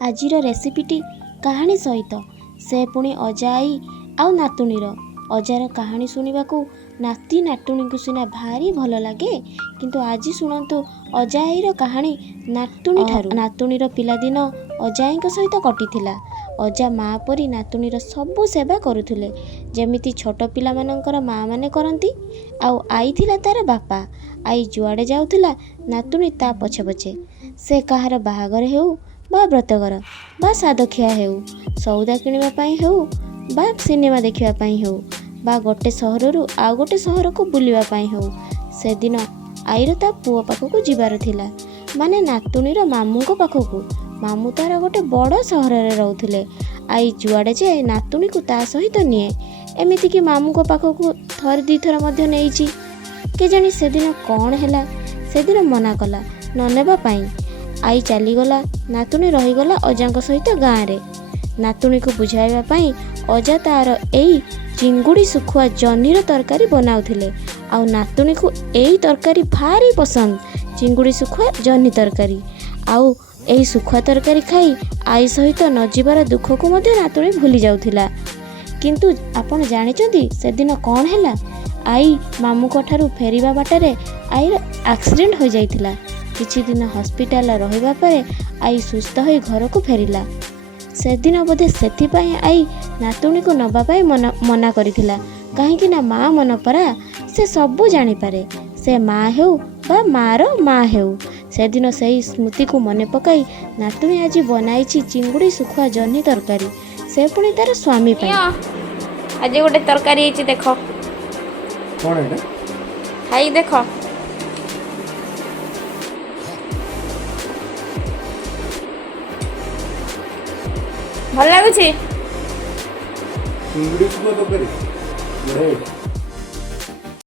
आजिर रेसिपीटी कहानी सहित से पुणी अजा आई आउ नातुणीर अजार कहानी शुणा नाती नातुणी को सीना भारी भल लगे किंतु आज शुणु अजा आईर कहानी नातुणी ठारू नातुणीर पिलादिन अजाई सहित कटिथिला। अजा माँ परी नातुणीर सबु सेवा करुथिले जेमिति छोट पिला मानकर माँ माने करंती। आउ आई थिला तार बापा। आई जुआड़े जाउथिला नातुणी ता पछे पछे। से कहार बाहागर हेउ बा व्रतघर बा सादखिया हेउ सौदा किणवा पाई हेउ बा सिनेमा देखिवा पाई हेउ बा गोटे सहररू आउ गोटे सहर को बुलिवा पाई हेउ से दिन आईर ता पुओ पाखकु जिबार थिला माने नातुणीर मामू को पाखकु। मामू तार गोटे बड़ सहर रे रहउथिले। आई जुआड़े जाए नातुणी को ता सहित निए एमिति कि मामू को पाखकु थर दी थर मध्य नेइची। केजानी से दिन कौन हैला से दिन मना कला न नेबा पाई। आई चलीगला नातुणी रहीगला अजांक सहित गाँव रे। नातुणी को बुझाइबा पाई अजा तार एई चिंगुड़ी सुखुआ जह्नीर तरकारी बनाउथिले। आउ नातुणी को एई तरकारी भारी पसंद चिंगुड़ी सुखुआ जह्नी तरकारी। आउ एई सुखुआ तरकारी खाई आई सहित न जीवार दुख को मध्य नातुणी भूली जाउथिला। किंतु आपण जानिचंती से दिन कौन हैला आई मामू को ठारू फेरिबा बाटरे आईर एक्सीडेंट हो जाइथिला। किछि दिन हॉस्पिटल रहिबा परे आई सुस्थ होई घर को फेरिला। से दिन बोधे सेथिपाई आई नातुणी को नबा पाई मना करिथिला काहेकि ना माँ मन परा से सबु जानी पारे। से माँ हेउ बा मार माँ हेउ से दिन सेही स्मृति को मने पकाई नातुणी आज बनाइछि चिंगुड़ी सुखुआ जह्नी तरकारी से पुणी तार स्वामी पाई। आज गोटे तरकारी ହେଇଛି ଦେଖ कौन है खाई ଦେଖ ଭଲ ଲାଗୁଛି। चिंगड़ी सुखुआ तरकारी बड़े